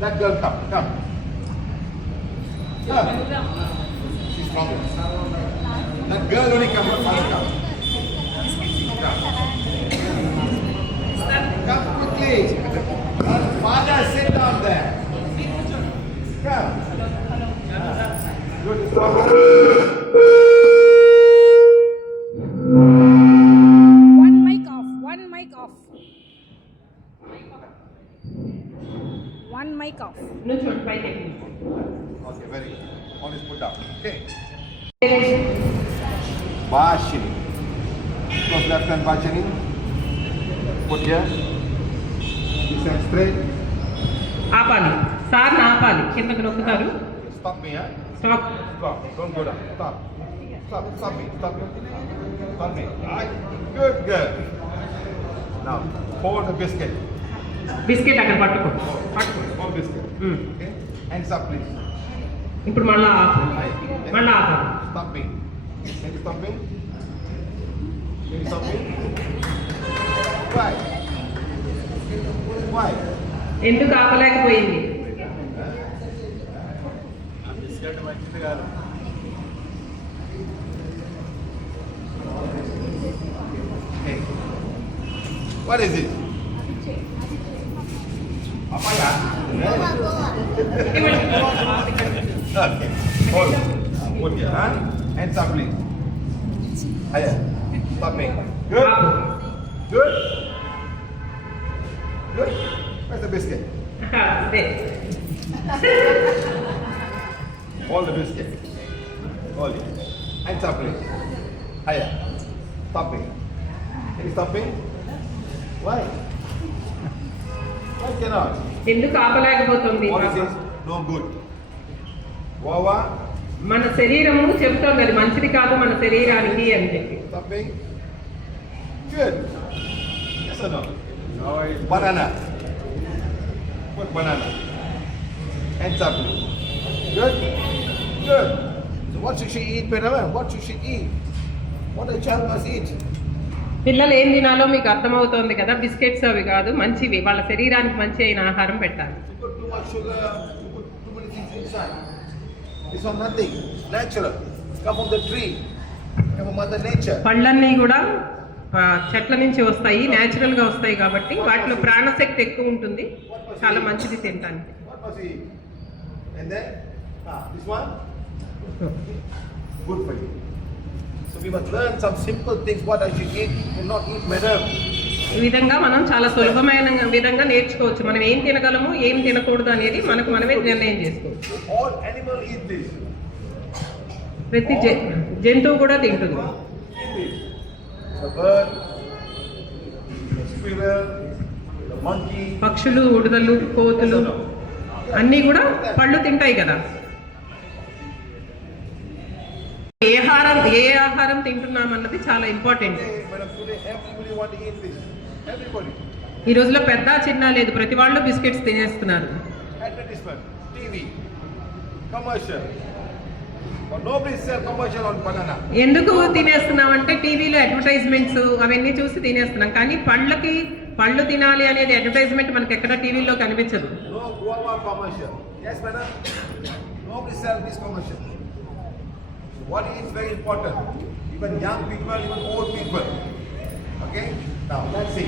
That girl, come. Come. She's coming. That girl only come. Come. Come quickly. Father, sit down there. Come. Good. One mic off. One mic off. One mic off. No, short by technique. Okay, very good. All is put down. Okay. Bashini. Close left hand Bashini. Put here. This hand straight. ఆపాలి సార్ ఆపాలి కిందకి నొక్కుతారు. Stop me, huh? Stop. Stop. Don't go down. Stop. Stop. Stop me. Stop me. Stop me. Right. Good girl. Now, hold the biscuit. Biscuit అక్కడ పట్టుకో. పట్టుకో. Hold biscuit. Okay. Hands up, please. ఇప్పుడు మళ్ళా ఆపు. మళ్ళా ఆపాలి. Stop me. Can you stop me? Can you stop me? Why? Why? ఎందుకు ఆపలేకపోయింది? Hey. What is it? Apa ya? Okay. Hold. Put here, huh? Hands up, please. Ayo. Stop me. Good. Good. Good. Where's the biscuit? అదే. Hold the biscuit. Hold it. Hands up, please. Ayo. Stop me. Can you stop me? Why? Why cannot? ఎందుకు ఆపలేకపోతుంది? What is this? No good. Wawa. మన శరీరము చెబుతోంది అది మంచిది కాదు మన శరీరానికి అని చెప్పి. Stopping. Good. Yes or no? No. Banana. Put banana. Hands up. Good. Good. So what should she eat, Benama? What should she eat? What a child must eat. పిల్లలు ఏం తినాలో మీకు అర్థమవుతోంది కదా. బిస్కెట్స్ అవి కాదు, మంచివి, వాళ్ళ శరీరానికి మంచి అయిన ఆహారం పెట్టాలి. You put too much sugar, you put too many things inside. This one nothing. Natural. It's come from the tree. Come from Mother Nature. పళ్ళన్నీ కూడా చెట్ల నుంచి వస్తాయి, న్యాచురల్ గా వస్తాయి కాబట్టి వాటిలో ప్రాణశక్తి ఎక్కువ ఉంటుంది, చాలా మంచిది తినడానికి. What must we eat? And then, this one? Good for you. So we must learn some simple things. What I should eat and not eat, madam. ఈ విధంగా మనం చాలా సులభమైన విధంగా నేర్చుకోవచ్చు. మనం ఏం తినగలము, ఏం తినకూడదు అనేది మనకు మనమే నిర్ణయం చేసుకోవచ్చు. All animals eat this. ప్రతి జంతువు కూడా తింటుంది. The bird, the squirrel, the monkey. పక్షులు, ఉడతలు, కోతులు అన్నీ కూడా పళ్ళు తింటాయి కదా. ఏ ఆహారం తింటున్నాం అన్నది చాలా important. Today everybody want to eat this. Everybody. ఈ రోజులో పెద్ద చిన్న లేదు, ప్రతి వాళ్ళు బిస్కెట్స్ తినేస్తున్నారు. Advertisement, TV, commercial. But nobody sell commercial on banana. ఎందుకు తినేస్తున్నామంటే టీవీలో అడ్వర్టైజ్మెంట్స్ అవన్నీ చూసి తినేస్తున్నాం, కానీ పళ్ళు తినాలి అనేది అడ్వర్టైజ్మెంట్ మనకి ఎక్కడ టీవీలో కనిపించదు. No guava commercial. Yes, madam. Nobody sell this commercial. What is very important. Even young people, even old people. Okay. Now let's see.